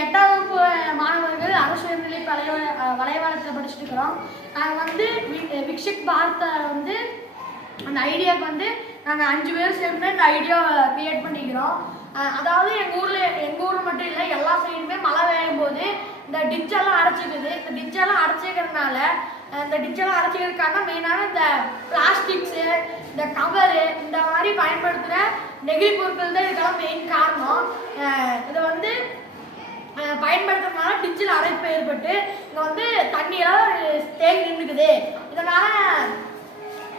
8ஆம் வகுப்பு மாணவர்கள் அரசு உயர்நிலை வலைவாளத்தில் படிச்சுட்டு இருக்கிறோம். நாங்கள் வந்து விக்ஷிக் பாரத்தை வந்து அந்த ஐடியாவுக்கு வந்து நாங்கள் 5 பேர் சேர்ந்து இந்த ஐடியாவை கிரியேட் பண்ணிக்கிறோம். அதாவது எங்கள் ஊரில் மட்டும் இல்லை, எல்லா சைடுமே மழை பெய்யும் போது இந்த டிச்செல்லாம் அடைச்சிக்குது. இந்த டிச்செல்லாம் அடைச்சிக்கிறதுனால இந்த டிச்செல்லாம் அடைச்சிக்கிறதுக்காக மெயினான இந்த பிளாஸ்டிக்ஸு, இந்த கவரு, இந்த மாதிரி பயன்படுத்துகிற நெகிழி பொருட்கள் தான் இதுக்கெல்லாம் மெயின் காரணம். இதை வந்து பயன்படுத்துறதுனால டிச்சில் அடைப்பு ஏற்பட்டு இங்கே வந்து தண்ணியெல்லாம் தேங்கி நின்றுக்குது. இதனால்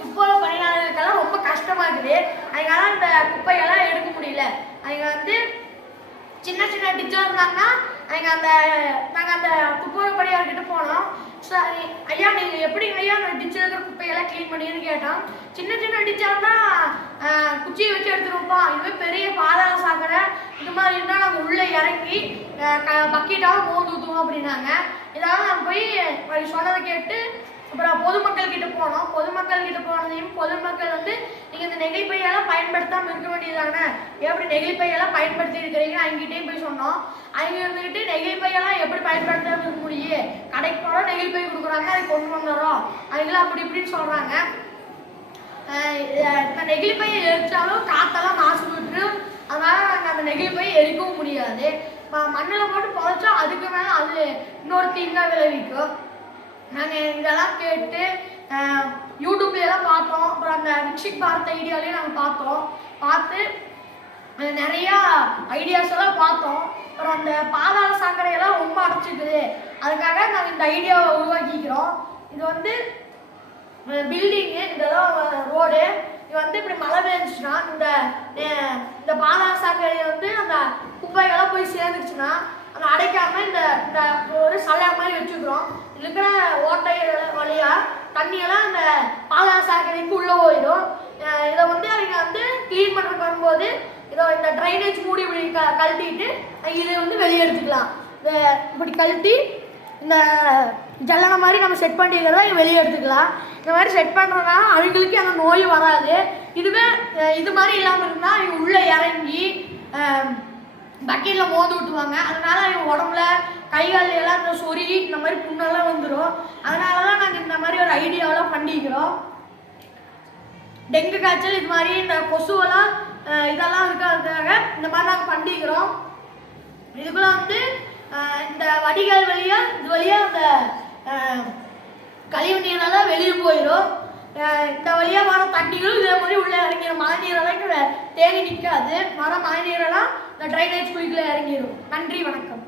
துப்புரவு பணியாளர்களுக்கெல்லாம் ரொம்ப கஷ்டமாக இருக்குது. அதனால இந்த குப்பையெல்லாம் எடுக்க முடியல. அவங்க வந்து சின்ன சின்ன டிச்சாக இருந்தாங்கன்னா நாங்கள் அந்த துப்புரவு பணியாளர்கிட்ட போனோம். சரி ஐயா, நீங்கள் எப்படி ஐயா அந்த டிச்சில் இருக்கிற குப்பையெல்லாம் க்ளீன் பண்ணின்னு கேட்டோம். சின்ன சின்ன டிச்சாக இருந்தால் குச்சியை வச்சு எடுத்துருப்போம். இதுவே பெரிய பாதாள சாக்கடை இது மாதிரி இருந்தால் நாங்கள் உள்ளே இறங்கி பக்கெட்டாக மோந்து ஊற்றுவோம் அப்படின்னாங்க. இதெல்லாம் நான் போய் சொன்னதை கேட்டு அப்புறம் பொதுமக்கள் கிட்ட போனோம். பொதுமக்கள் கிட்ட போனதையும் பொதுமக்கள் வந்து நீங்கள் இந்த நெகிழி பையெல்லாம் பயன்படுத்தாமல் இருக்க வேண்டியதானே, எப்படி நெகிழி பையெல்லாம் பயன்படுத்தி இருக்கிறீங்க அவங்ககிட்டையும் போய் சொன்னோம். அவங்க இருந்துக்கிட்டு நெகிழி பையெல்லாம் எப்படி பயன்படுத்தாமல் இருக்க முடியும், கடைக்கு போனால் நெகிழி பை கொடுக்குறாங்க, அதை கொண்டு வந்துடுறோம், அவங்களாம் அப்படி இப்படின்னு சொல்கிறாங்க. இந்த நெகிழி பையை எரிச்சாலும் காற்றெல்லாம் மாசு விட்டுரும். அதனால் நாங்கள் அந்த நெகிழி பையை எரிக்கவும் முடியாது. மண்ணில் போட்டு புதைச்சா அதுக்கு மேலே அது இன்னொரு தீங்காக விளைவிக்கும். நாங்கள் இதெல்லாம் கேட்டு யூடியூப்லாம் பார்த்தோம். அப்புறம் அந்த விக்ஷிக் பாரத் ஐடியாலையும் நாங்கள் பார்த்து நிறையா ஐடியாஸ் எல்லாம் பார்த்தோம். அப்புறம் அந்த பாதாள சாக்கடையெல்லாம் ரொம்ப அடைச்சிக்குது. அதுக்காக நாங்கள் இந்த ஐடியாவை உருவாக்கிக்கிறோம். இது வந்து பில்டிங்கு, இதெல்லாம் ரோடு. இது வந்து இப்படி மழை பெஞ்சிச்சுன்னா இந்த பாதாள சாக்கடையை வந்து அந்த குப்பைகள்லாம் போய் சேர்ந்துச்சுன்னா அதை அடைக்காமல் இந்த ஒரு சலை மாதிரி வச்சுக்கிறோம். இருக்கிற ஓட்டை வழியாக தண்ணியெல்லாம் இந்த பாதாள சாக்கடைக்கு உள்ளே போயிடும். இதை வந்து அவங்க வந்து க்ளீன் பண்ணுறதுக்கு வரும்போது இந்த ட்ரைனேஜ் மூடி இப்படி கழட்டிட்டு இதை வந்து வெளியே எடுத்துக்கலாம். இப்படி கழட்டி இந்த ஜல்லனை மாதிரி நம்ம செட் பண்ணிக்கிறதா வெளியே எடுத்துக்கலாம். இந்த மாதிரி செட் பண்ணுறதுனால அவங்களுக்கு அந்த நோயும் வராது. இதுவே இது மாதிரி இல்லாமல் இருந்தால் அவங்க உள்ளே இறங்கி பக்கெட்டில் மோந்து விட்டுவாங்க. அதனால அவங்க உடம்புல கை கால் எல்லாம் இந்த சொறி இந்த மாதிரி புண்ணெல்லாம் வந்துடும். அதனால தான் நாங்கள் இந்த மாதிரி ஒரு ஐடியாவெல்லாம் பண்ணிக்கிறோம். டெங்கு காய்ச்சல் இது மாதிரி இந்த கொசுவெல்லாம் இதெல்லாம் இருக்கிறதுக்காக இந்த மாதிரி நாங்கள் பண்ணிக்கிறோம். இதுக்குள்ள வந்து இந்த வடிகால் இது வழியாக அந்த கழிவு நீரெல்லாம் வெளியே போயிடும். இந்த வழியாக வர தண்ணிகளும் இதே மாதிரி உள்ளே இறங்கிடும். மழை நீரெல்லாம் தேங்கி நிற்காது. மழை நீரெல்லாம் இந்த ட்ரைனேஜ் குழிக்குள்ளே இறங்கிடும். நன்றி, வணக்கம்.